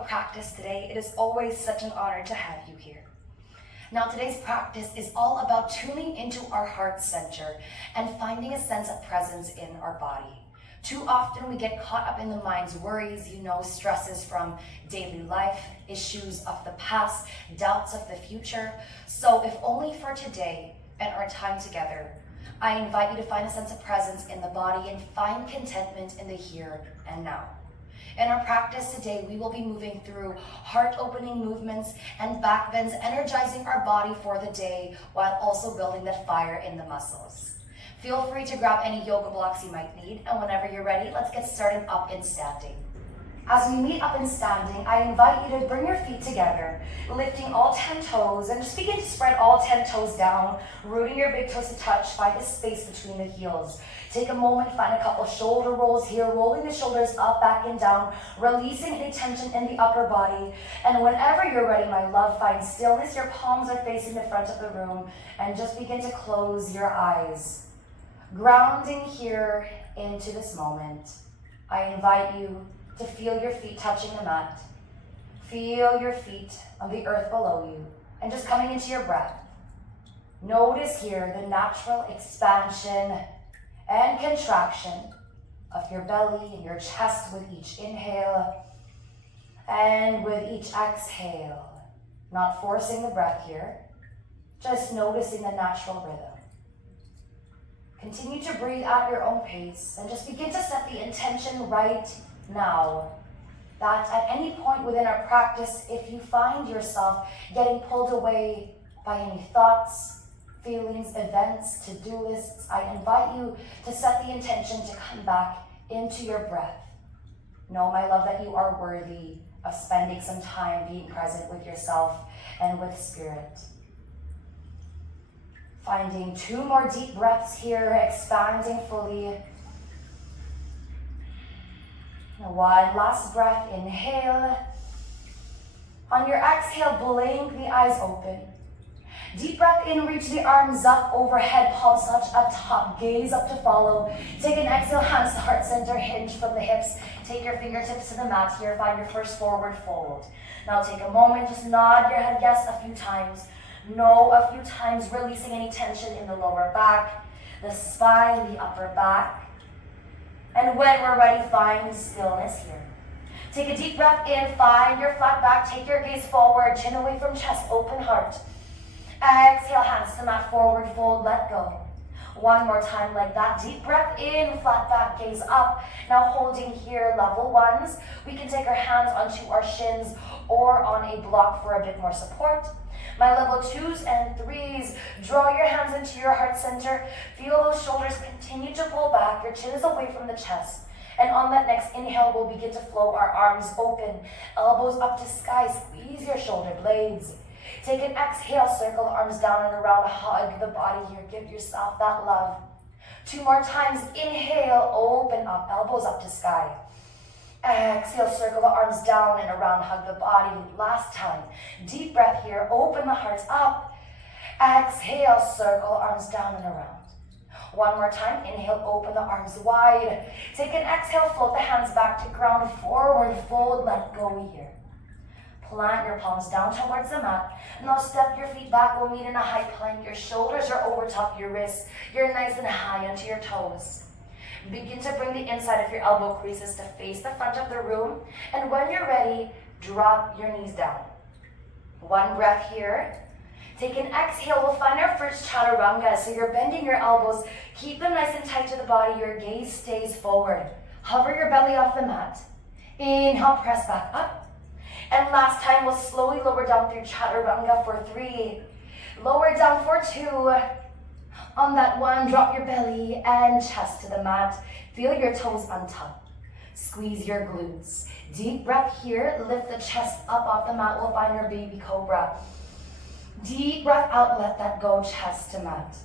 yoga practice today. It is always such an honor to have you here. Now today's practice is all about tuning into our heart center and finding a sense of presence in our body. Too often we get caught up in the mind's worries, stresses from daily life, issues of the past, doubts of the future. So if only for today and our time together, I invite you to find a sense of presence in the body and find contentment in the here and now. In our practice today, we will be moving through heart-opening movements and back bends, energizing our body for the day while also building that fire in the muscles. Feel free to grab any yoga blocks you might need, and whenever you're ready, let's get started up in standing. As we meet up in standing, I invite you to bring your feet together, lifting all 10 toes, and just begin to spread all 10 toes down, rooting your big toes to touch, find a space between the heels. Take a moment, find a couple shoulder rolls here, rolling the shoulders up, back, and down, releasing any tension in the upper body. And whenever you're ready, my love, find stillness. Your palms are facing the front of the room, and just begin to close your eyes. Grounding here into this moment, I invite you to feel your feet touching the mat. Feel your feet on the earth below you, and just coming into your breath. Notice here the natural expansion and contraction of your belly and your chest with each inhale and with each exhale. Not forcing the breath here, just noticing the natural rhythm. Continue to breathe at your own pace and just begin to set the intention right now that at any point within our practice, if you find yourself getting pulled away by any thoughts, feelings, events, to-do lists, I invite you to set the intention to come back into your breath. Know, my love, that you are worthy of spending some time being present with yourself and with spirit. Finding 2 more deep breaths here, expanding fully. One last breath, inhale. On your exhale, blink the eyes open. Deep breath in, reach the arms up overhead, palms touch up top, gaze up to follow. Take an exhale, hands to heart center, hinge from the hips. Take your fingertips to the mat here, find your first forward fold. Now take a moment, just nod your head yes a few times. No a few times, releasing any tension in the lower back, the spine, the upper back. And when we're ready, find stillness here. Take a deep breath in, find your flat back, take your gaze forward, chin away from chest, open heart. Exhale, hands to mat, forward fold, let go. One more time like that. Deep breath in, flat back, gaze up. Now holding here, level ones. We can take our hands onto our shins or on a block for a bit more support. My level 2s and 3s, draw your hands into your heart center. Feel those shoulders continue to pull back. Your chin is away from the chest. And on that next inhale, we'll begin to flow our arms open, elbows up to sky. Squeeze your shoulder blades. Take an exhale, circle the arms down and around, hug the body here. Give yourself that love. 2 more times, inhale, open up, elbows up to sky. Exhale, circle the arms down and around, hug the body. Last time, deep breath here, open the heart up. Exhale, circle arms down and around. One more time, inhale, open the arms wide. Take an exhale, float the hands back to ground, forward fold, let go here. Plant your palms down towards the mat. Now step your feet back, we'll meet in a high plank. Your shoulders are over top your wrists. You're nice and high onto your toes. Begin to bring the inside of your elbow creases to face the front of the room. And when you're ready, drop your knees down. One breath here. Take an exhale, we'll find our first chaturanga. So you're bending your elbows. Keep them nice and tight to the body. Your gaze stays forward. Hover your belly off the mat. Inhale, press back up. And last time, we'll slowly lower down through chaturanga for 3. Lower down for 2. On that 1, drop your belly and chest to the mat. Feel your toes untuck. Squeeze your glutes. Deep breath here. Lift the chest up off the mat. We'll find our baby cobra. Deep breath out. Let that go. Chest to mat.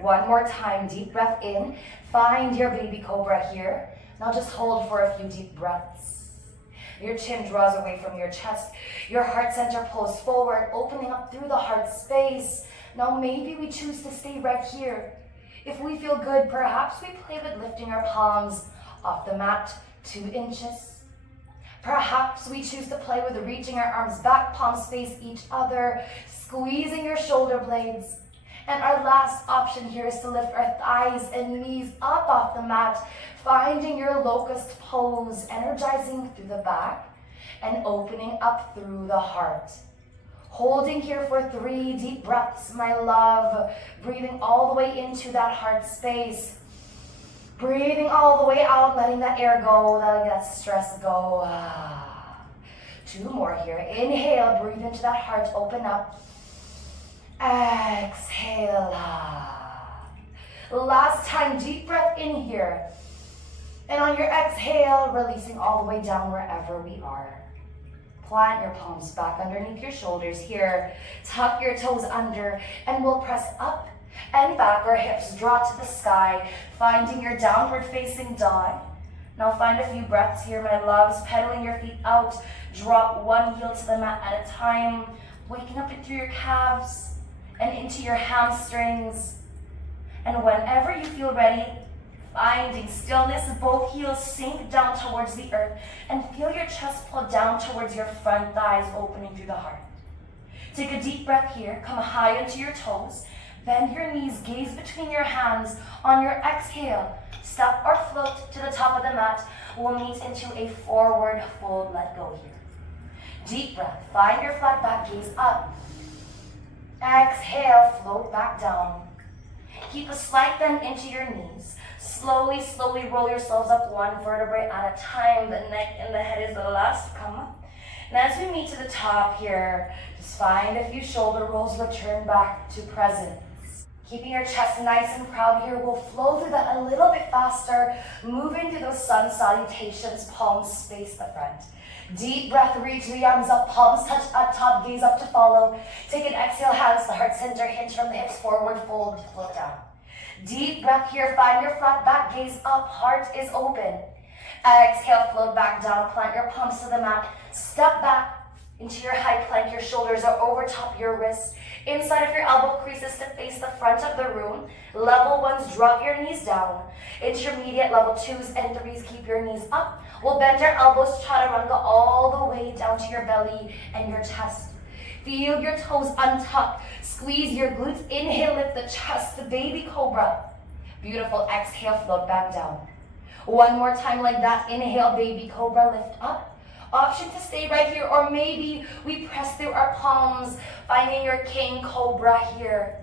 One more time. Deep breath in. Find your baby cobra here. Now just hold for a few deep breaths. Your chin draws away from your chest. Your heart center pulls forward, opening up through the heart space. Now maybe we choose to stay right here. If we feel good, perhaps we play with lifting our palms off the mat 2 inches, Perhaps we choose to play with reaching our arms back, palms face each other, squeezing your shoulder blades. And our last option here is to lift our thighs and knees up off the mat, finding your locust pose, energizing through the back and opening up through the heart. Holding here for 3 deep breaths, my love. Breathing all the way into that heart space. Breathing all the way out, letting that air go, letting that stress go. 2 more here. Inhale, breathe into that heart, open up. Exhale. Last time, deep breath in here. And on your exhale, releasing all the way down wherever we are. Plant your palms back underneath your shoulders here. Tuck your toes under and we'll press up and back. Our hips draw to the sky, finding your downward facing dog. Now find a few breaths here, my loves. Pedaling your feet out. Drop one heel to the mat at a time. Waking up through your calves and into your hamstrings. And whenever you feel ready, finding stillness, both heels sink down towards the earth and feel your chest pull down towards your front thighs, opening through the heart. Take a deep breath here. Come high into your toes. Bend your knees, gaze between your hands. On your exhale, step or float to the top of the mat. We'll meet into a forward fold. Let go here. Deep breath. Find your flat back, gaze up. Exhale, float back down. Keep a slight bend into your knees. Slowly, slowly roll yourselves up 1 vertebrae at a time. The neck and the head is the last to come up. And as we meet to the top here, just find a few shoulder rolls, return back to presence. Keeping your chest nice and proud here, we'll flow through that a little bit faster, moving through those sun salutations, palms face the front. Deep breath, reach the arms up, palms touch at top, gaze up to follow. Take an exhale, hands to heart center, hinge from the hips, forward fold, float down. Deep breath here, find your flat back, gaze up, heart is open. Exhale, float back down, plant your palms to the mat, step back into your high plank, your shoulders are over top your wrists. Inside of your elbow creases to face the front of the room. Level 1s, drop your knees down. Intermediate level 2s and 3s, keep your knees up. We'll bend our elbows, chaturanga, all the way down to your belly and your chest. Feel your toes untuck. Squeeze your glutes. Inhale, lift the chest, the baby cobra. Beautiful. Exhale, float back down. 1 more time like that. Inhale, baby cobra, lift up. Option to stay right here, or maybe we press through our palms, finding your king cobra here.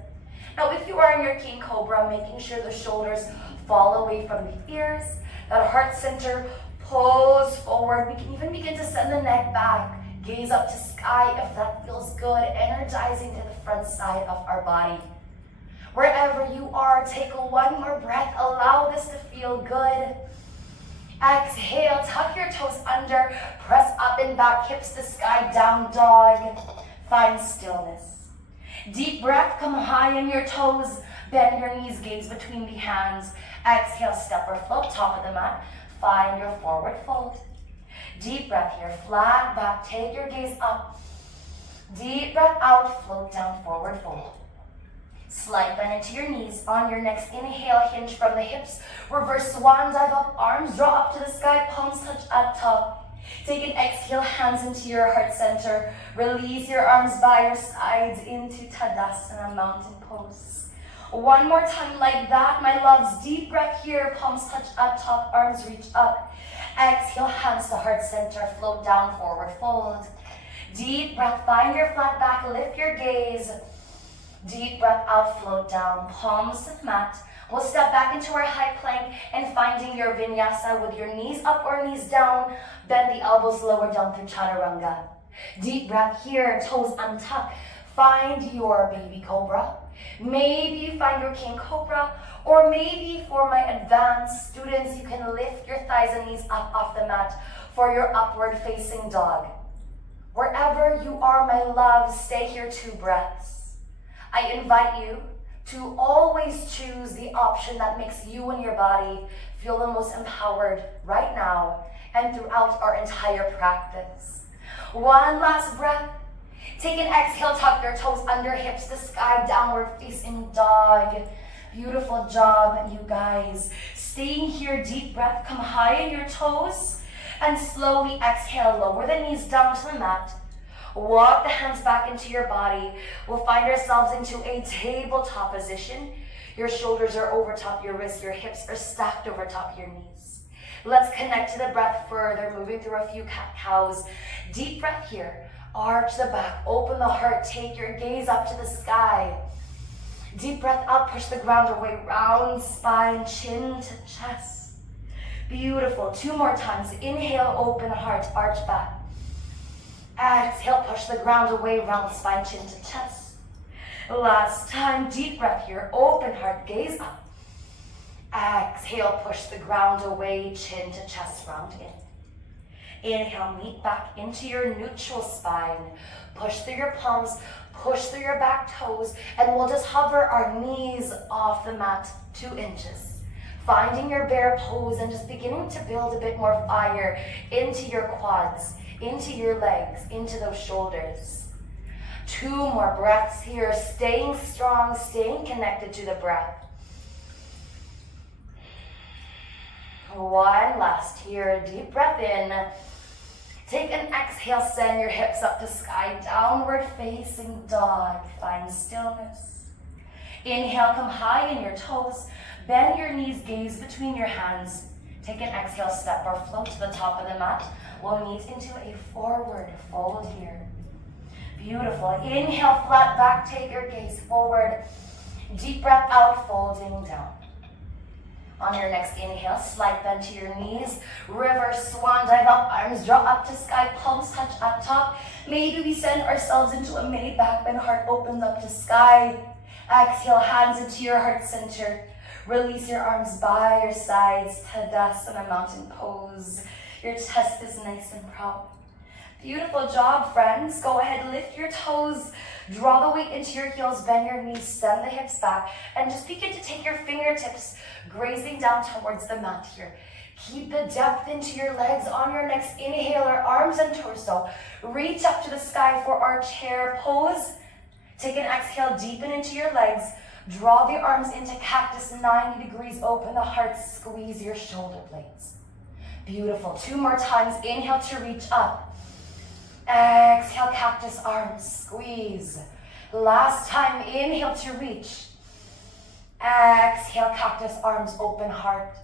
Now, if you are in your king cobra, making sure the shoulders fall away from the ears, that heart center pulls forward. We can even begin to send the neck back. Gaze up to sky if that feels good, energizing to the front side of our body. Wherever you are, take 1 more breath. Allow this to feel good. Exhale, tuck your toes under, press up and back, hips to sky, down dog. Find stillness. Deep breath, come high in your toes, bend your knees, gaze between the hands. Exhale, step or float, top of the mat. Find your forward fold. Deep breath here, flat back, take your gaze up. Deep breath out, float down, forward fold. Slight bend into your knees. On your next inhale, hinge from the hips. Reverse swan dive up, arms draw up to the sky, palms touch at top. Take an exhale, hands into your heart center. Release your arms by your sides into Tadasana, mountain pose. 1 more time like that, my loves. Deep breath here, palms touch at top, arms reach up. Exhale, hands to heart center, float down, forward fold. Deep breath, find your flat back, lift your gaze. Deep breath out, float down, palms to the mat. We'll step back into our high plank and finding your vinyasa with your knees up or knees down. Bend the elbows lower down through chaturanga. Deep breath here, toes untuck. Find your baby cobra. Maybe you find your king cobra, or maybe for my advanced students, you can lift your thighs and knees up off the mat for your upward facing dog. Wherever you are, my love, stay here 2 breaths. I invite you to always choose the option that makes you and your body feel the most empowered right now and throughout our entire practice. 1 last breath. Take an exhale, tuck your toes under, hips to sky, downward facing dog. Beautiful job, you guys. Staying here, deep breath, come high in your toes. And slowly exhale, lower the knees down to the mat. Walk the hands back into your body. We'll find ourselves into a tabletop position. Your shoulders are over top your wrists. Your hips are stacked over top your knees. Let's connect to the breath further, moving through a few cat-cows. Deep breath here. Arch the back, open the heart, take your gaze up to the sky. Deep breath out, push the ground away, round spine, chin to chest. Beautiful. 2 more times. Inhale, open heart, arch back. Exhale, push the ground away, round spine, chin to chest. Last time, deep breath here, open heart, gaze up. Exhale, push the ground away, chin to chest, round in. Inhale, meet back into your neutral spine. Push through your palms, push through your back toes, and we'll just hover our knees off the mat 2 inches. Finding your bear pose and just beginning to build a bit more fire into your quads, into your legs, into those shoulders. 2 more breaths here, staying strong, staying connected to the breath. 1 last here, deep breath in. Take an exhale, send your hips up to sky, downward facing dog. Find stillness. Inhale, come high in your toes. Bend your knees, gaze between your hands. Take an exhale, step or float to the top of the mat. We'll meet into a forward fold here. Beautiful. Inhale, flat back, take your gaze forward. Deep breath out, folding down. On your next inhale, slight bend to your knees. Reverse swan dive up, arms draw up to sky, palms touch up top. Maybe we send ourselves into a mini back bend, heart opens up to sky. Exhale, hands into your heart center. Release your arms by your sides, Tadasana, mountain pose. Your chest is nice and proud. Beautiful job, friends. Go ahead, lift your toes. Draw the weight into your heels, bend your knees, send the hips back, and just begin to take your fingertips grazing down towards the mat here. Keep the depth into your legs. On your next inhale, our arms and torso. Reach up to the sky for our chair pose. Take an exhale, deepen into your legs. Draw the arms into cactus, 90 degrees, open the heart, squeeze your shoulder blades. Beautiful. 2 more times. Inhale to reach up. Exhale, cactus arms, squeeze. Last time, inhale to reach. Exhale, cactus arms, open heart.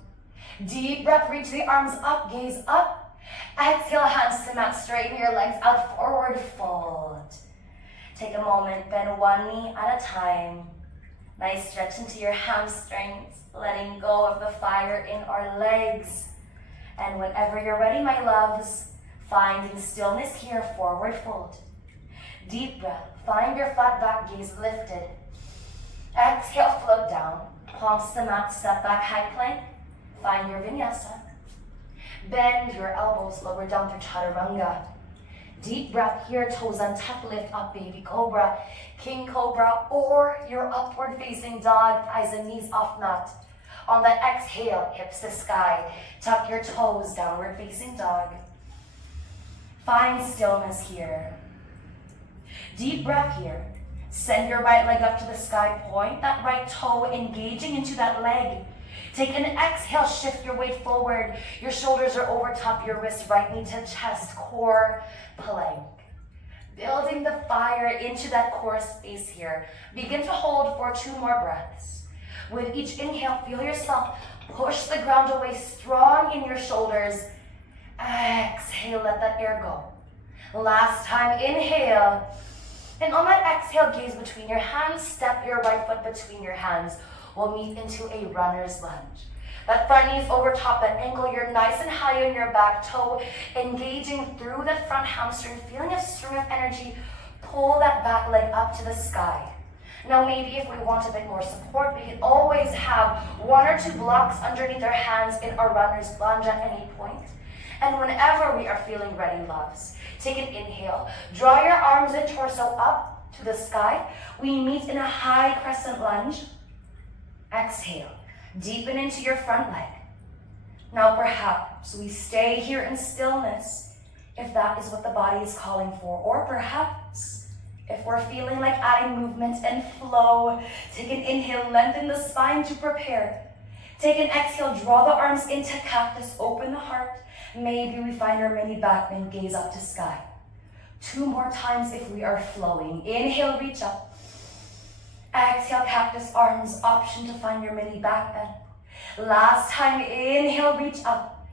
Deep breath, reach the arms up, gaze up. Exhale, hands to mat, straighten your legs out, forward fold. Take a moment, bend 1 knee at a time. Nice stretch into your hamstrings, letting go of the fire in our legs. And whenever you're ready, my loves, finding stillness here, forward fold. Deep breath, find your flat back, gaze lifted. Exhale, float down. Palms to the mat, step back, high plank. Find your vinyasa. Bend your elbows, lower down through chaturanga. Deep breath here, toes untucked, lift up, baby cobra, king cobra, or your upward facing dog, thighs and knees off mat. On that exhale, hips to sky. Tuck your toes, downward facing dog. Find stillness here. Deep breath here. Send your right leg up to the sky. Point that right toe, engaging into that leg. Take an exhale, shift your weight forward. Your shoulders are over top your wrists, right knee to chest, core plank. Building the fire into that core space here. Begin to hold for 2 more breaths. With each inhale, feel yourself push the ground away, strong in your shoulders. Exhale, let that air go. Last time, inhale. And on that exhale, gaze between your hands, step your right foot between your hands. We'll meet into a runner's lunge. That front knee is over top that ankle. You're nice and high on your back toe, engaging through that front hamstring, feeling a stream of energy. Pull that back leg up to the sky. Now maybe if we want a bit more support, we can always have 1 or 2 blocks underneath our hands in our runner's lunge at any point. And whenever we are feeling ready, loves, take an inhale. Draw your arms and torso up to the sky. We meet in a high crescent lunge. Exhale. Deepen into your front leg. Now perhaps we stay here in stillness if that is what the body is calling for. Or perhaps if we're feeling like adding movement and flow, take an inhale, lengthen the spine to prepare. Take an exhale, draw the arms into cactus, open the heart. Maybe we find our mini back bend, gaze up to sky. 2 more times if we are flowing. Inhale, reach up. Exhale, cactus arms, option to find your mini back bend. Last time, inhale, reach up.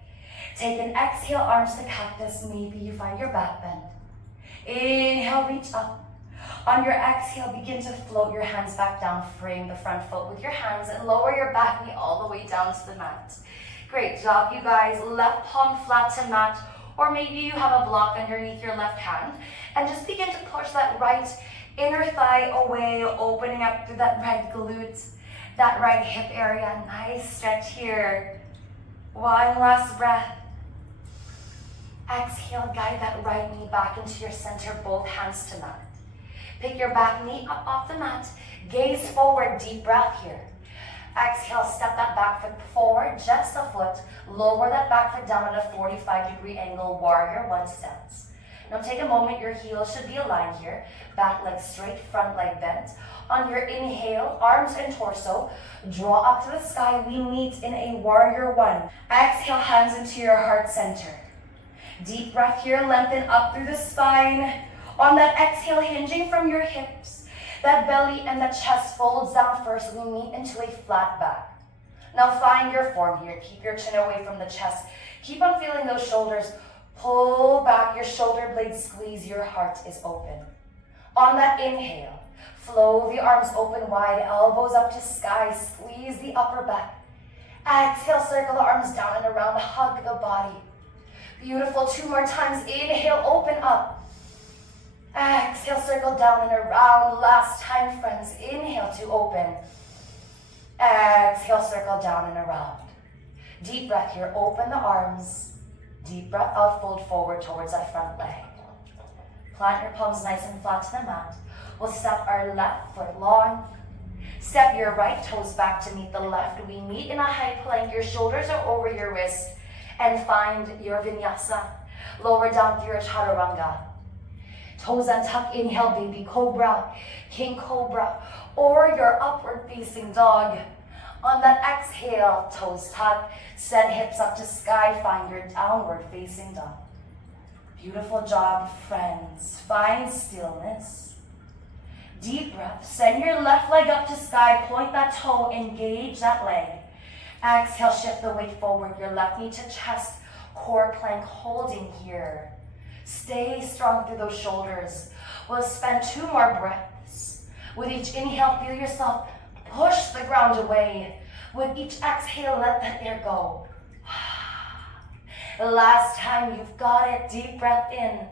Take an exhale, arms to cactus, maybe you find your back bend. Inhale, reach up. On your exhale, begin to float your hands back down, frame the front foot with your hands and lower your back knee all the way down to the mat. Great job, you guys. Left palm flat to mat, or maybe you have a block underneath your left hand, and just begin to push that right inner thigh away, opening up through that right glute, that right hip area. Nice stretch here. One last breath. Exhale, guide that right knee back into your center, both hands to mat. Pick your back knee up off the mat, gaze forward, deep breath here. Exhale, step that back foot forward, just a foot. Lower that back foot down at a 45-degree angle, warrior one stance. Now take a moment, your heels should be aligned here. Back leg straight, front leg bent. On your inhale, arms and torso, draw up to the sky. We meet in a warrior one. Exhale, hands into your heart center. Deep breath here, lengthen up through the spine. On that exhale, hinging from your hips, that belly and the chest folds down first. We meet into a flat back. Now find your form here. Keep your chin away from the chest. Keep on feeling those shoulders. Pull back your shoulder blades, squeeze, your heart is open. On that inhale, flow the arms open wide, elbows up to sky, squeeze the upper back. Exhale, circle the arms down and around, hug the body. Beautiful, 2 more times. Inhale, open up. Exhale, circle down and around. Last time, friends. Inhale to open. Exhale, circle down and around. Deep breath here. Open the arms. Deep breath out, fold forward towards that front leg. Plant your palms nice and flat to the mat. We'll step our left foot long. Step your right toes back to meet the left. We meet in a high plank. Your shoulders are over your wrist. And find your vinyasa. Lower down through your chaturanga. Toes untuck, inhale, baby cobra, king cobra, or your upward facing dog. On that exhale, toes tuck, send hips up to sky, find your downward facing dog. Beautiful job, friends. Find stillness. Deep breath, send your left leg up to sky, point that toe, engage that leg. Exhale, shift the weight forward, your left knee to chest, core plank, holding here. Stay strong through those shoulders. We'll spend 2 more breaths. With each inhale, feel yourself push the ground away. With each exhale, let that air go. Last time, you've got it. Deep breath in.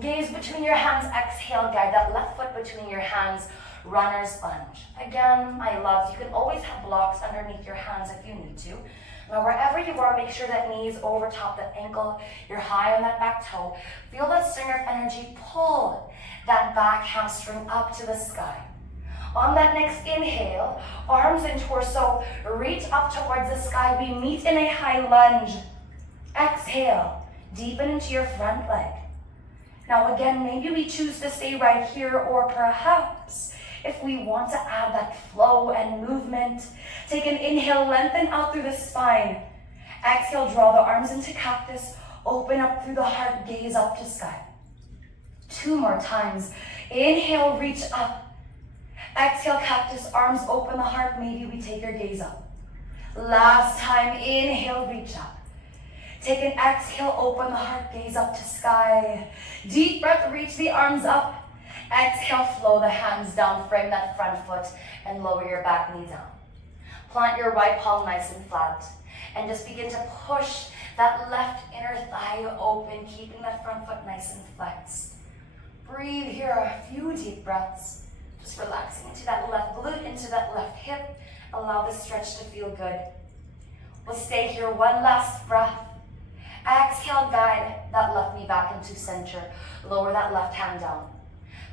Gaze between your hands. Exhale, guide that left foot between your hands. Runner's lunge. Again, my loves, you can always have blocks underneath your hands if you need to. Now, wherever you are, make sure that knee is over top that ankle. You're high on that back toe. Feel that string of energy. Pull that back hamstring up to the sky. On that next inhale, arms and torso reach up towards the sky. We meet in a high lunge. Exhale, deepen into your front leg. Now again, maybe we choose to stay right here, or perhaps if we want to add that flow and movement, take an inhale, lengthen out through the spine. Exhale, draw the arms into cactus, open up through the heart, gaze up to sky. 2 more times. Inhale, reach up. Exhale, cactus, arms open the heart, maybe we take our gaze up. Last time, inhale, reach up. Take an exhale, open the heart, gaze up to sky. Deep breath, reach the arms up. Exhale, flow the hands down, frame that front foot, and lower your back knee down. Plant your right palm nice and flat, and just begin to push that left inner thigh open, keeping that front foot nice and flexed. Breathe here, a few deep breaths, just relaxing into that left glute, into that left hip. Allow the stretch to feel good. We'll stay here, 1 last breath. Exhale, guide that left knee back into center. Lower that left hand down.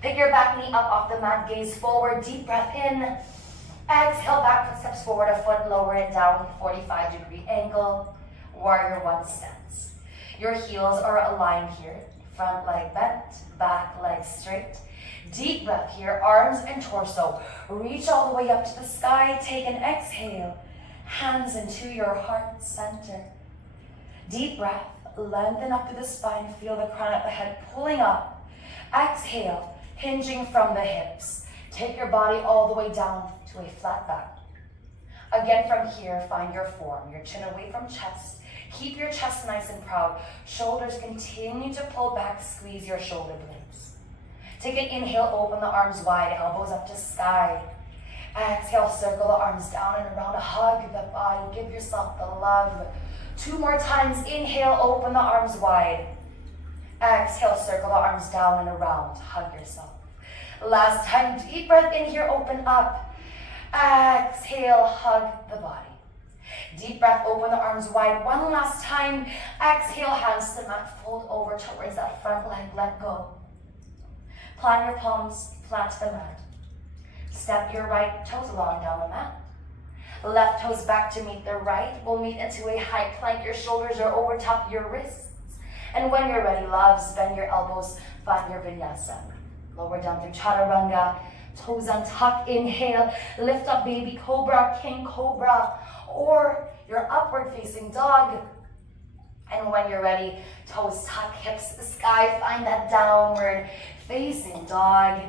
Pick your back knee up off the mat, gaze forward, deep breath in. Exhale, back foot steps forward, a foot, lower it down, 45-degree angle, warrior one stance. Your heels are aligned here, front leg bent, back leg straight. Deep breath here, arms and torso. Reach all the way up to the sky, take an exhale. hands into your heart center. Deep breath, lengthen up to the spine, feel the crown of the head pulling up. Exhale, hinging from the hips. Take your body all the way down to a flat back. Again from here, find your form, your chin away from chest. Keep your chest nice and proud. Shoulders continue to pull back, squeeze your shoulder blades. Take an inhale, open the arms wide, elbows up to sky. Exhale, circle the arms down and around, hug the body, give yourself the love. 2 more times, inhale, open the arms wide. Exhale, circle the arms down and around, hug yourself. Last time, deep breath in here, open up. Exhale, hug the body. Deep breath, open the arms wide. One last time, exhale, hands to the mat, fold over towards that front leg, let go. Plant your palms flat to the mat. Step your right toes along down the mat. Left toes back to meet the right. We'll meet into a high plank. Your shoulders are over top your wrists. And when you're ready, loves, bend your elbows, find your vinyasa. Lower down through chaturanga, toes untucked, inhale, lift up baby cobra, king cobra, or your upward facing dog. And when you're ready, toes tuck, hips to the sky, find that downward facing dog,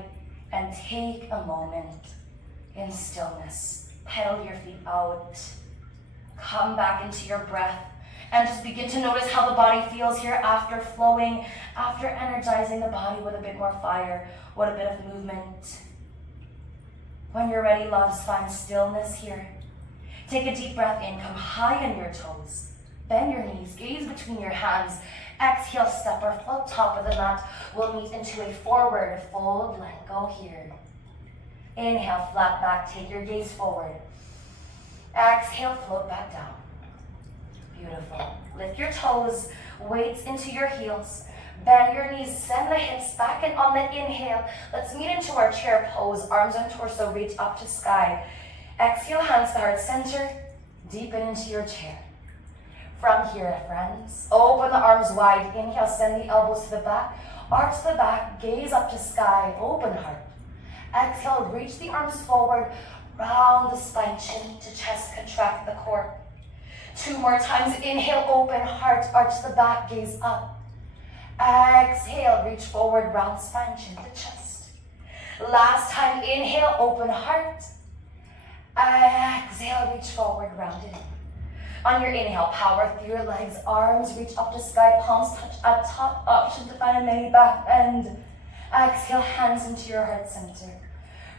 and take a moment in stillness. Pedal your feet out, come back into your breath, and just begin to notice how the body feels here after flowing, after energizing the body with a bit more fire, with a bit of movement. When you're ready, loves, find stillness here. Take a deep breath in, come high on your toes. Bend your knees, gaze between your hands. Exhale, step or float top of the mat. We'll meet into a forward fold, let go here. Inhale, flat back, take your gaze forward. Exhale, float back down. Beautiful. Lift your toes, weights into your heels. Bend your knees, send the hips back, and on the inhale, let's meet into our chair pose. Arms and torso reach up to sky. Exhale, hands to heart center. Deepen into your chair. From here, friends, open the arms wide. Inhale, send the elbows to the back. Arch the back, gaze up to sky, open heart. Exhale, reach the arms forward. Round the spine, chin to chest, contract the core. 2 more times, inhale, open heart, arch the back, gaze up. Exhale, reach forward, round spine, chin to chest. Last time, inhale, open heart. Exhale, reach forward, round it in. On your inhale, power through your legs, arms reach up to sky, palms touch at top, option to find a mini back bend. Exhale, hands into your heart center.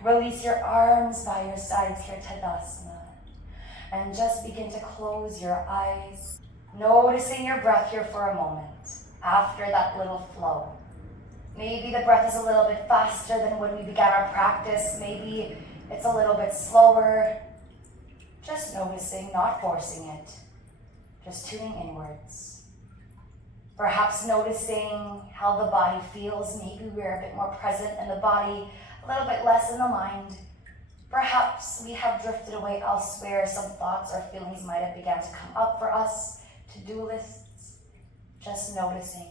Release your arms by your sides here, Tadasana. And just begin to close your eyes. Noticing your breath here for a moment after that little flow. Maybe the breath is a little bit faster than when we began our practice. Maybe it's a little bit slower. Just noticing, not forcing it. Just tuning inwards. Perhaps noticing how the body feels. Maybe we're a bit more present in the body, a little bit less in the mind. Perhaps we have drifted away elsewhere. Some thoughts or feelings might have begun to come up for us. To-do lists. Just noticing.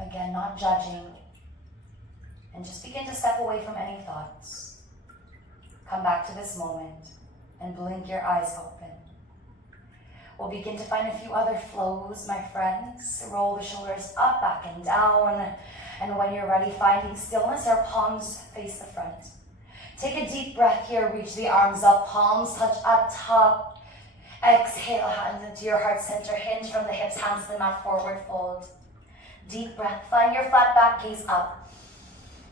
Again, not judging. And just begin to step away from any thoughts. Come back to this moment and blink your eyes open. We'll begin to find a few other flows, my friends. Roll the shoulders up, back, and down. And when you're ready, finding stillness, our palms face the front. Take a deep breath here, reach the arms up, palms touch at top. Exhale, hands into your heart center, hinge from the hips, hands to the mat, forward fold. Deep breath, find your flat back, gaze up.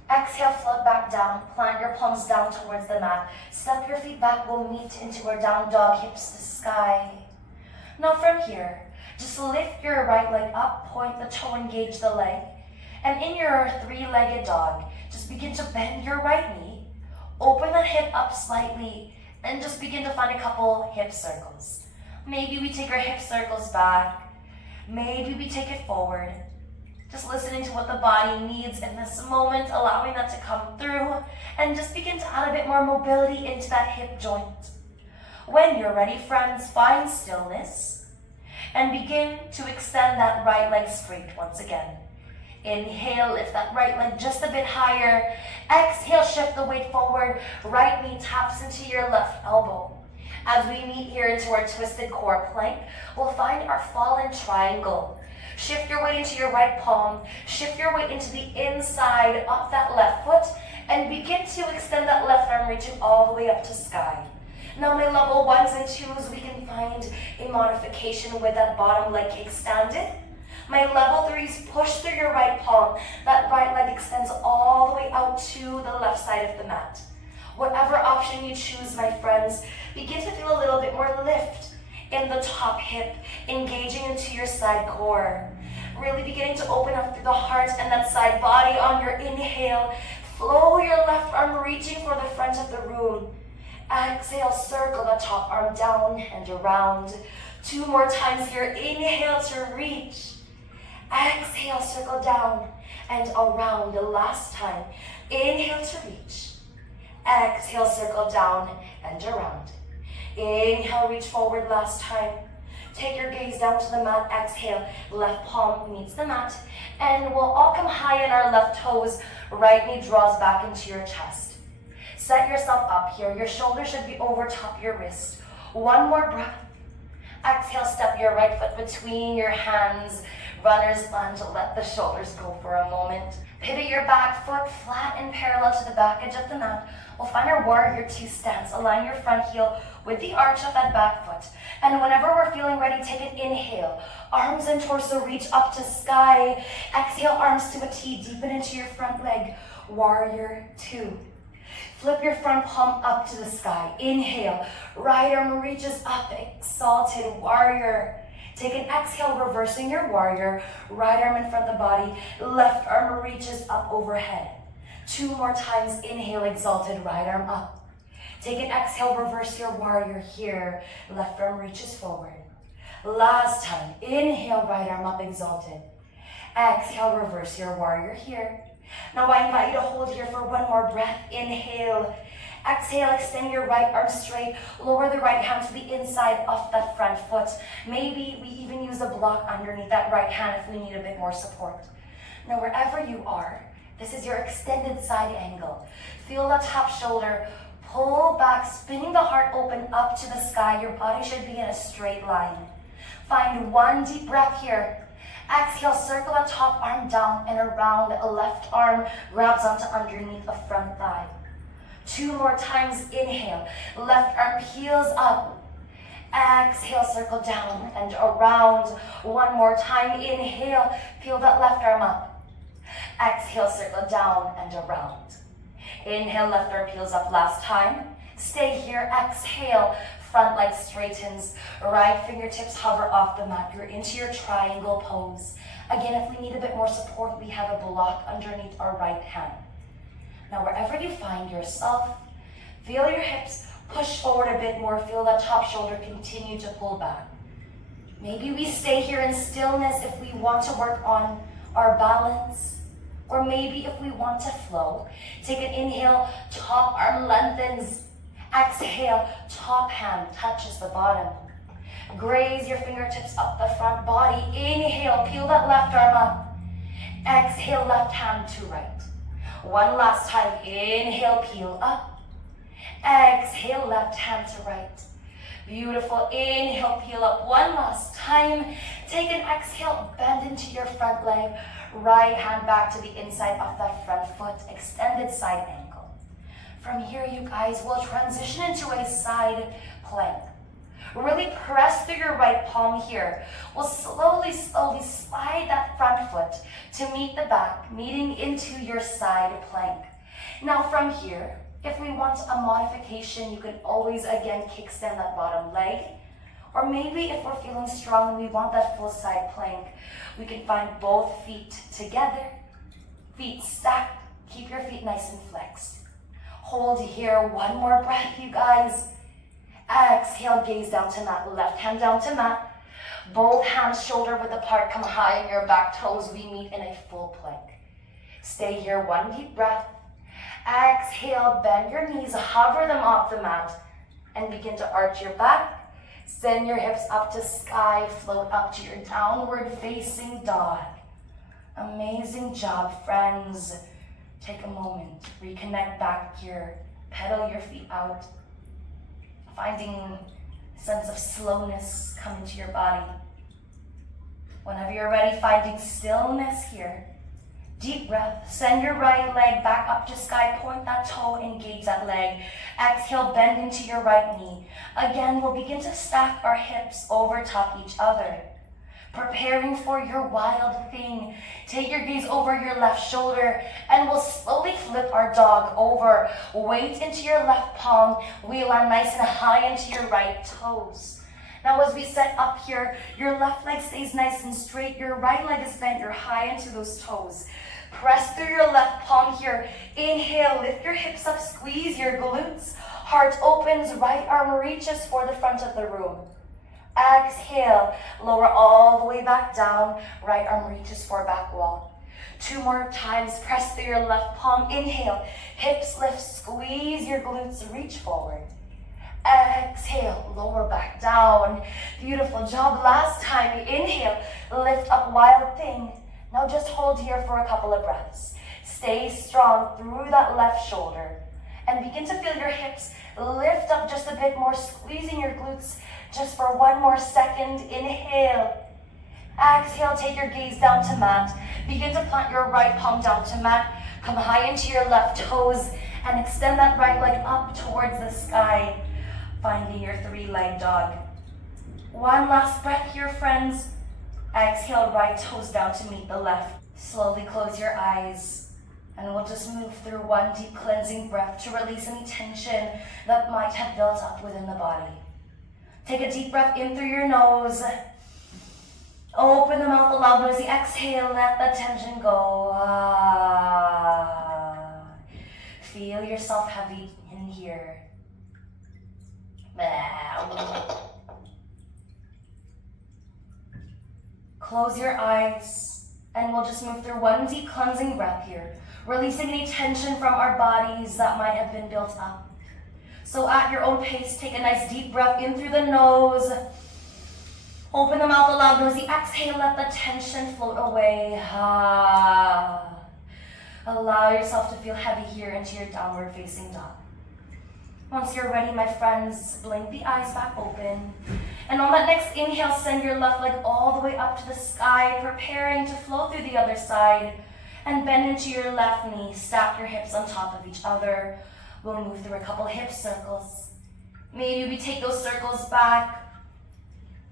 Exhale, float back down, plant your palms down towards the mat. Step your feet back, we'll meet into our down dog, hips to sky. Now from here, just lift your right leg up, point the toe, engage the leg. And in your 3-legged dog, just begin to bend your right knee. Open the hip up slightly and just begin to find a couple hip circles. Maybe we take our hip circles back. Maybe we take it forward. Just listening to what the body needs in this moment, allowing that to come through, and just begin to add a bit more mobility into that hip joint. When you're ready, friends, find stillness and begin to extend that right leg straight once again. Inhale, lift that right leg just a bit higher. Exhale, shift the weight forward. Right knee taps into your left elbow. As we meet here into our twisted core plank, we'll find our fallen triangle. Shift your weight into your right palm, shift your weight into the inside of that left foot, and begin to extend that left arm reaching all the way up to sky. Now my level 1s and 2s, we can find a modification with that bottom leg kickstanded. My level 3s, push through your right palm. That right leg extends all the way out to the left side of the mat. Whatever option you choose, my friends, begin to feel a little bit more lift in the top hip, engaging into your side core. Really beginning to open up through the heart and that side body on your inhale. Flow your left arm reaching for the front of the room. Exhale, circle the top arm down and around. 2 more times here. Inhale to reach. Exhale, circle down and around. The last time. Inhale to reach. Exhale, circle down and around. Inhale, reach forward last time. Take your gaze down to the mat. Exhale, left palm meets the mat. And we'll all come high in our left toes. Right knee draws back into your chest. Set yourself up here. Your shoulders should be over top of your wrist. 1 more breath. Exhale, step your right foot between your hands. Runner's lunge, let the shoulders go for a moment. Pivot your back foot flat and parallel to the back edge of the mat. We'll find our warrior 2 stance. Align your front heel with the arch of that back foot. And whenever we're feeling ready, take an inhale. Arms and torso reach up to sky. Exhale, arms to a T. Deepen into your front leg. Warrior 2. Flip your front palm up to the sky. Inhale. Right arm reaches up. Exalted warrior. Take an exhale, reversing your warrior. Right arm in front of the body. Left arm reaches up overhead. 2 more times. Inhale, exalted. Right arm up. Take an exhale, reverse your warrior here. Left arm reaches forward. Last time. Inhale, right arm up, exalted. Exhale, reverse your warrior here. Now I invite you to hold here for 1 more breath. Inhale. Exhale, extend your right arm straight. Lower the right hand to the inside of that front foot. Maybe we even use a block underneath that right hand if we need a bit more support. Now wherever you are, this is your extended side angle. Feel the top shoulder. Pull back, spinning the heart open up to the sky. Your body should be in a straight line. Find 1 deep breath here. Exhale, circle the top arm down and around. A left arm grabs onto underneath a front thigh. 2 more times. Inhale. Left arm heels up. Exhale, circle down and around. 1 more time. Inhale. Peel that left arm up. Exhale, circle down and around. Inhale, left arm peels up last time. Stay here. Exhale. Front leg straightens, right fingertips hover off the mat. You're into your triangle pose. Again, if we need a bit more support, we have a block underneath our right hand. Now, wherever you find yourself, feel your hips push forward a bit more. Feel that top shoulder continue to pull back. Maybe we stay here in stillness if we want to work on our balance, or maybe if we want to flow. Take an inhale, top arm lengthens. Exhale, top hand touches the bottom. Graze your fingertips up the front body. Inhale, peel that left arm up. Exhale, left hand to right. 1 last time. Inhale, peel up. Exhale, left hand to right. Beautiful. Inhale, peel up. 1 last time. Take an exhale, bend into your front leg. Right hand back to the inside of that front foot. Extended side angle. From here, you guys will transition into a side plank. Really press through your right palm here. We'll slowly slide that front foot to meet the back, meeting into your side plank. Now from here, if we want a modification, you can always again kickstand that bottom leg. Or maybe if we're feeling strong and we want that full side plank, we can find both feet together, feet stacked. Keep your feet nice and flexed. Hold here. 1 more breath, you guys. Exhale, gaze down to mat. Left hand down to mat. Both hands shoulder width apart. Come high in your back toes. We meet in a full plank. Stay here. 1 deep breath. Exhale, bend your knees. Hover them off the mat. And begin to arch your back. Send your hips up to sky. Float up to your downward facing dog. Amazing job, friends. Take a moment, reconnect back here, pedal your feet out. finding a sense of slowness come into your body. Whenever you're ready, finding stillness here. Deep breath. Send your right leg back up to sky. Point that toe, engage that leg. Exhale, bend into your right knee. Again, we'll begin to stack our hips over top each other. Preparing for your wild thing. Take your gaze over your left shoulder and we'll slowly flip our dog over. Weight into your left palm. We land nice and high into your right toes. Now as we set up here, your left leg stays nice and straight. Your right leg is bent. You're high into those toes. Press through your left palm here. Inhale, lift your hips up, squeeze your glutes. Heart opens, right arm reaches for the front of the room. Exhale, lower all the way back down. Right arm reaches for back wall. 2 more times, press through your left palm. Inhale, hips lift, squeeze your glutes, reach forward. Exhale, lower back down. Beautiful job. Last time, inhale, lift up, wild thing. Now just hold here for a couple of breaths. Stay strong through that left shoulder. And begin to feel your hips lift up just a bit more, squeezing your glutes just for 1 more second. Inhale. Exhale, take your gaze down to mat. Begin to plant your right palm down to mat. Come high into your left toes and extend that right leg up towards the sky, finding your 3-leg dog. 1 last breath here, friends. Exhale, right toes down to meet the left. Slowly close your eyes and we'll just move through 1 deep cleansing breath to release any tension that might have built up within the body. Take a deep breath in through your nose. Open the mouth, allow nosy exhale, let the tension go. Feel yourself heavy in here. Close your eyes and we'll just move through 1 deep cleansing breath here, releasing any tension from our bodies that might have been built up. So at your own pace, take a nice deep breath in through the nose. Open the mouth, allow nosy exhale, let the tension float away. Allow yourself to feel heavy here into your downward facing dog. Once you're ready, my friends, blink the eyes back open. And on that next inhale, send your left leg all the way up to the sky, preparing to flow through the other side. And bend into your left knee, stack your hips on top of each other. We'll move through a couple hip circles. Maybe we take those circles back.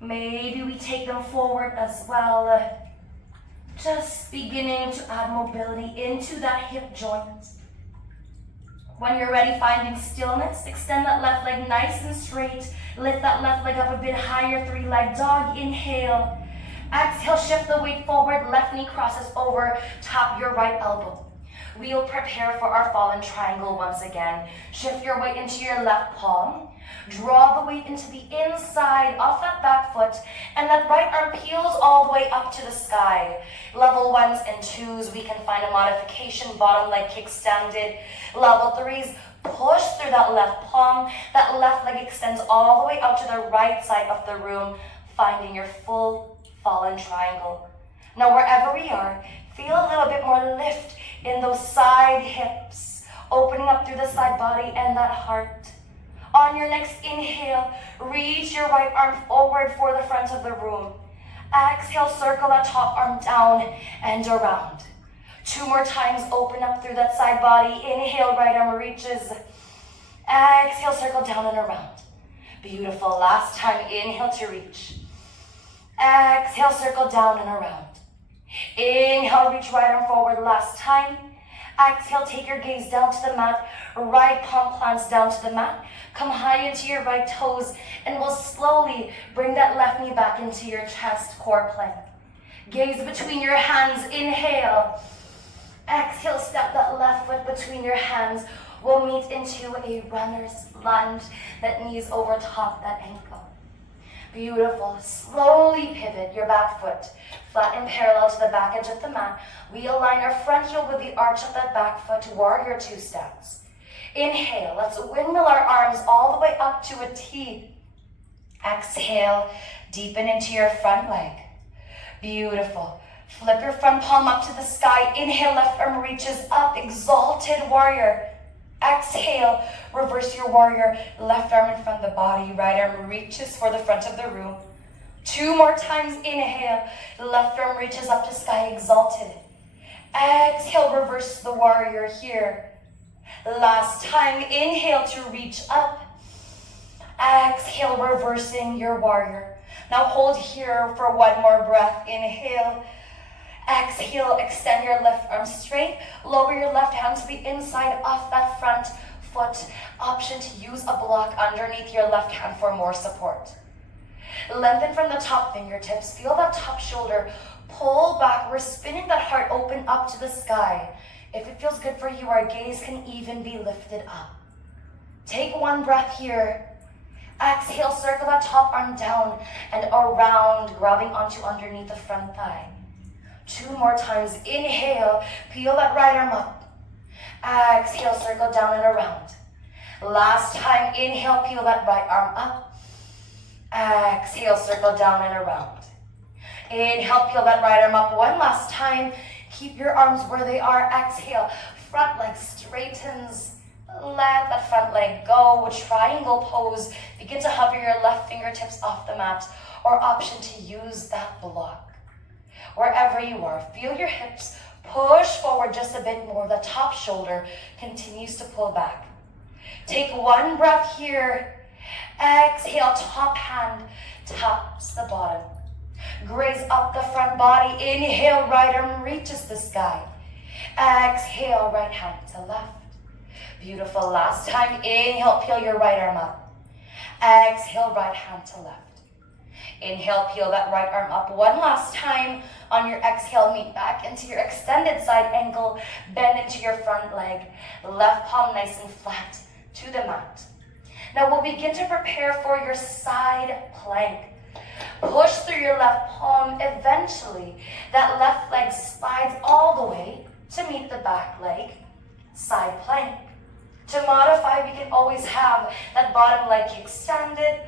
Maybe we take them forward as well. Just beginning to add mobility into that hip joint. When you're ready, finding stillness, extend that left leg nice and straight. Lift that left leg up a bit higher, 3-leg dog. Inhale. Exhale, shift the weight forward. Left knee crosses over, tap your right elbow. We'll prepare for our fallen triangle once again. Shift your weight into your left palm. Draw the weight into the inside of that back foot, and that right arm peels all the way up to the sky. Level 1s and 2s, we can find a modification, bottom leg kickstanded. Level 3s, push through that left palm. That left leg extends all the way out to the right side of the room, finding your full fallen triangle. Now wherever we are, feel a little bit more lift in those side hips, opening up through the side body and that heart. On your next inhale, reach your right arm forward for the front of the room. Exhale, circle that top arm down and around. 2 more times, open up through that side body. Inhale, right arm reaches. Exhale, circle down and around. Beautiful. Last time, inhale to reach. Exhale, circle down and around. Inhale, reach right arm forward. Last time. Exhale, take your gaze down to the mat. Right palm plants down to the mat. Come high into your right toes, and we'll slowly bring that left knee back into your chest, core plank. Gaze between your hands. Inhale. Exhale, step that left foot between your hands. We'll meet into a runner's lunge, that knees over top that ankle. Beautiful. Slowly pivot your back foot, flat and parallel to the back edge of the mat. We align our front heel with the arch of that back foot, warrior 2 stance. Inhale, let's windmill our arms all the way up to a T. Exhale, deepen into your front leg. Beautiful. Flip your front palm up to the sky. Inhale, left arm reaches up, exalted warrior. Exhale, reverse your warrior. Left arm in front of the body, right arm reaches for the front of the room. 2 more times, inhale. Left arm reaches up to sky, exalted. Exhale, reverse the warrior here. Last time, inhale to reach up. Exhale, reversing your warrior. Now hold here for 1 more breath. Inhale. Exhale, extend your left arm straight. Lower your left hand to the inside of that front foot. Option to use a block underneath your left hand for more support. Lengthen from the top fingertips. Feel that top shoulder. Pull back. We're spinning that heart open up to the sky. If it feels good for you, our gaze can even be lifted up. Take 1 breath here. Exhale, circle that top arm down and around, grabbing onto underneath the front thigh. 2 more times. Inhale, peel that right arm up. Exhale, circle down and around. Last time, inhale, peel that right arm up. Exhale, circle down and around. Inhale, peel that right arm up 1 last time. Keep your arms where they are. Exhale, front leg straightens. Let that front leg go. Triangle pose. Begin to hover your left fingertips off the mat, or option to use that block. Wherever you are, feel your hips push forward just a bit more. The top shoulder continues to pull back. Take 1 breath here. Exhale, top hand taps the bottom. Graze up the front body. Inhale, right arm reaches the sky. Exhale, right hand to left. Beautiful. Last time, inhale, peel your right arm up. Exhale, right hand to left. Inhale, peel that right arm up 1 last time. On your exhale, meet back into your extended side ankle. Bend into your front leg. Left palm nice and flat to the mat. Now we'll begin to prepare for your side plank. Push through your left palm. Eventually, that left leg slides all the way to meet the back leg. Side plank. To modify, we can always have that bottom leg kickstanded.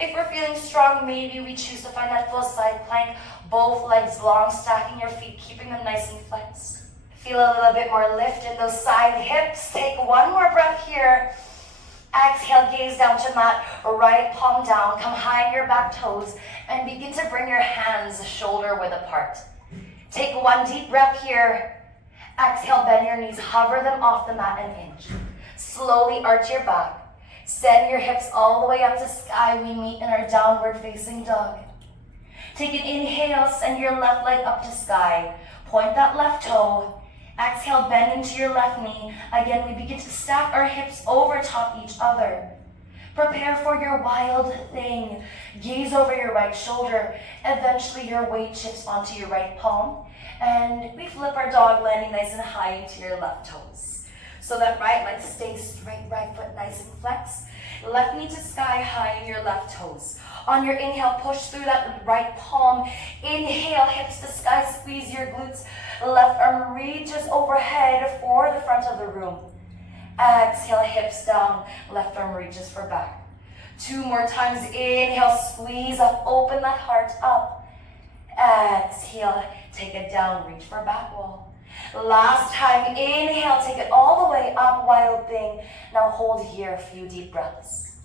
If we're feeling strong, maybe we choose to find that full side plank. Both legs long, stacking your feet, keeping them nice and flexed. Feel a little bit more lift in those side hips. Take 1 more breath here. Exhale, gaze down to mat, right palm down. Come high in your back toes and begin to bring your hands shoulder width apart. Take 1 deep breath here. Exhale, bend your knees, hover them off the mat an inch. Slowly arch your back. Send your hips all the way up to sky. We meet in our downward facing dog. Take an inhale, send your left leg up to sky. Point that left toe. Exhale, bend into your left knee. Again, we begin to stack our hips over top each other. Prepare for your wild thing. Gaze over your right shoulder. Eventually, your weight shifts onto your right palm. And we flip our dog, landing nice and high into your left toes. So that right leg stays straight, right foot nice and flexed. Left knee to sky high in your left toes. On your inhale, push through that right palm. Inhale, hips to sky, squeeze your glutes. Left arm reaches overhead for the front of the room. Exhale, hips down. Left arm reaches for back. 2 more times. Inhale, squeeze up, open that heart up. Exhale, take it down, reach for back wall. Last time, inhale, take it all the way up, wild thing. Now hold here, a few deep breaths.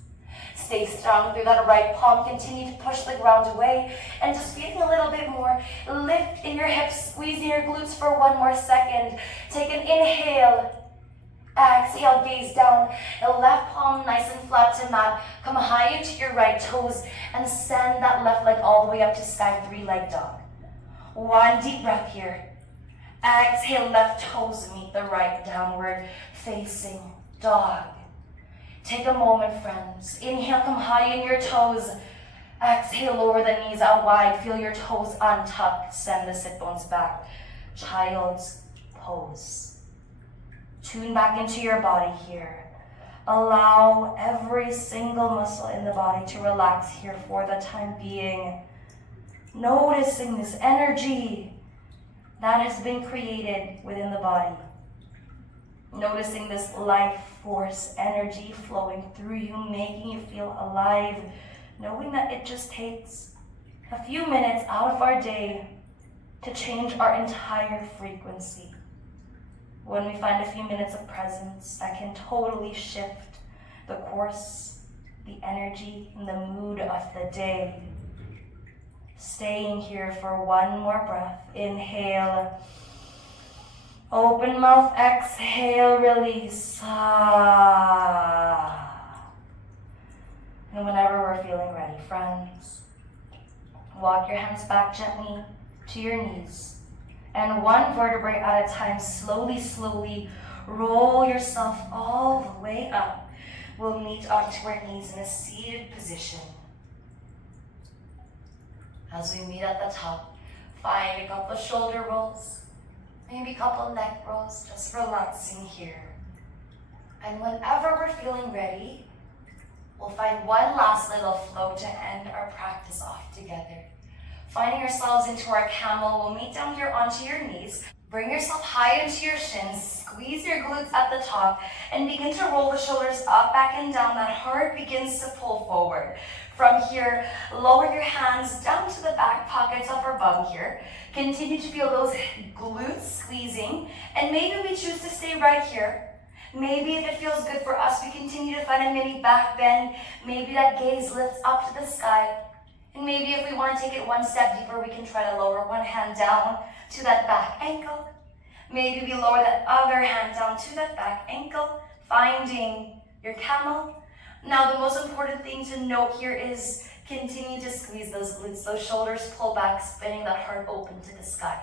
Stay strong through that right palm. Continue to push the ground away. And just feeling a little bit more lift in your hips, squeezing your glutes for 1 more second. Take an inhale. Exhale, gaze down. The left palm nice and flat to mat. Come high into your right toes and send that left leg all the way up to sky, 3-leg dog. 1 deep breath here. Exhale, left toes meet the right, downward facing dog. Take a moment, friends. Inhale, come high in your toes. Exhale, lower the knees out wide. Feel your toes untucked. Send the sit bones back. Child's pose. Tune back into your body here. Allow every single muscle in the body to relax here for the time being. Noticing this energy that has been created within the body. Noticing this life force energy flowing through you, making you feel alive, knowing that it just takes a few minutes out of our day to change our entire frequency. when we find a few minutes of presence that can totally shift the course, the energy, and the mood of the day. Staying here for one more breath. Inhale. Open mouth, exhale, release. And whenever we're feeling ready, friends, walk your hands back gently to your knees. And one vertebrae at a time, slowly roll yourself all the way up. We'll meet onto our knees in a seated position. As we meet at the top, find a couple of shoulder rolls, maybe a couple of neck rolls, just relaxing here. And whenever we're feeling ready, we'll find one last little flow to end our practice off together. Finding ourselves into our camel, we'll meet down here onto your knees. Bring yourself high into your shins, squeeze your glutes at the top, and begin to roll the shoulders up, back, and down. That heart begins to pull forward. From here, lower your hands down to the back pockets of our bum here. Continue to feel those glutes squeezing, and maybe we choose to stay right here. Maybe if it feels good for us, we continue to find a mini back bend. Maybe that gaze lifts up to the sky. And maybe if we want to take it one step deeper, we can try to lower one hand down to that back ankle. Maybe we lower that other hand down to that back ankle, finding your camel. Now, the most important thing to note here is continue to squeeze those glutes, those shoulders pull back, spinning that heart open to the sky.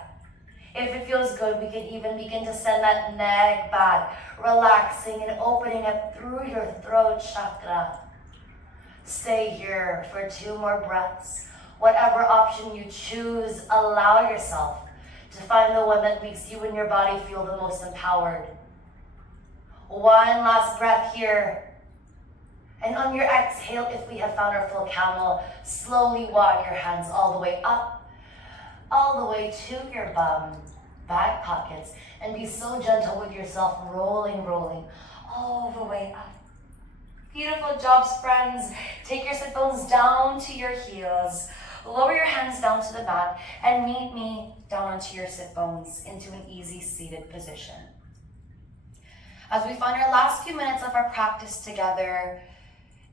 If it feels good, we can even begin to send that neck back, relaxing and opening up through your throat chakra. Stay here for 2 more breaths. Whatever option you choose, allow yourself to find the one that makes you and your body feel the most empowered. One last breath here. And on your exhale, if we have found our full camel, slowly walk your hands all the way up, all the way to your bum, back pockets, and be so gentle with yourself, rolling, all the way up. Beautiful jobs, friends. Take your sit bones down to your heels. Lower your hands down to the mat and meet me down onto your sit bones into an easy seated position. As we find our last few minutes of our practice together,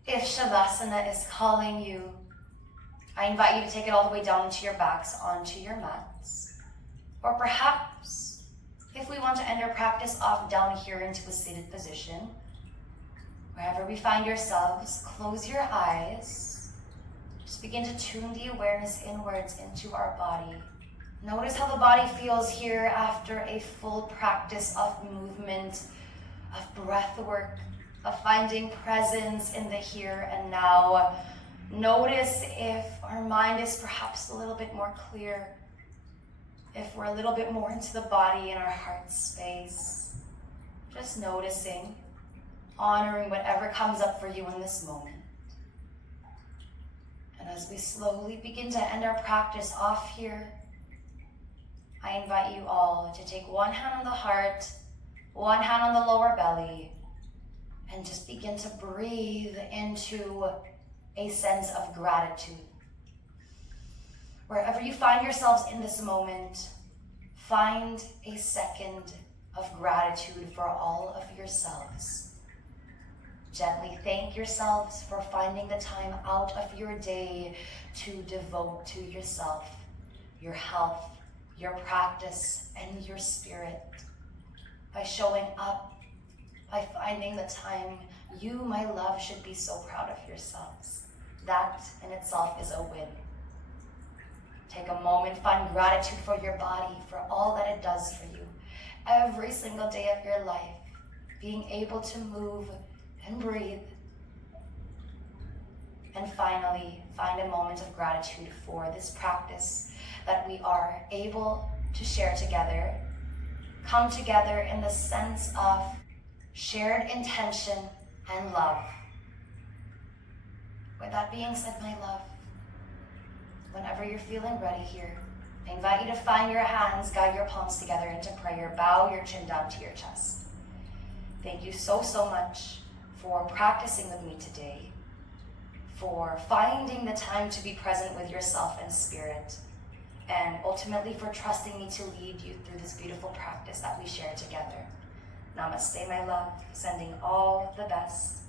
if Shavasana is calling you, I invite you to take it all the way down into your backs, onto your mats. Or perhaps, if we want to end our practice off down here into a seated position, wherever we find yourselves, close your eyes. Just begin to tune the awareness inwards into our body. Notice how the body feels here after a full practice of movement, of breath work, of finding presence in the here and now. Notice if our mind is perhaps a little bit more clear, if we're a little bit more into the body and our heart space. Just noticing, honoring whatever comes up for you in this moment. And as we slowly begin to end our practice off here, I invite you all to take one hand on the heart, one hand on the lower belly, and just begin to breathe into a sense of gratitude. Wherever you find yourselves in this moment, find a second of gratitude for all of yourselves. Gently thank yourselves for finding the time out of your day to devote to yourself, your health, your practice, and your spirit. By showing up, by finding the time, you, my love, should be so proud of yourselves. That in itself is a win. Take a moment, find gratitude for your body, for all that it does for you. Every single day of your life, being able to move and breathe. And finally, find a moment of gratitude for this practice that we are able to share together. Come together in the sense of shared intention and love. With that being said, my love, whenever you're feeling ready here, I invite you to find your hands, guide your palms together into prayer, bow your chin down to your chest. Thank you so much for practicing with me today, for finding the time to be present with yourself and spirit, and ultimately for trusting me to lead you through this beautiful practice that we share together. Namaste, my love. Sending all the best.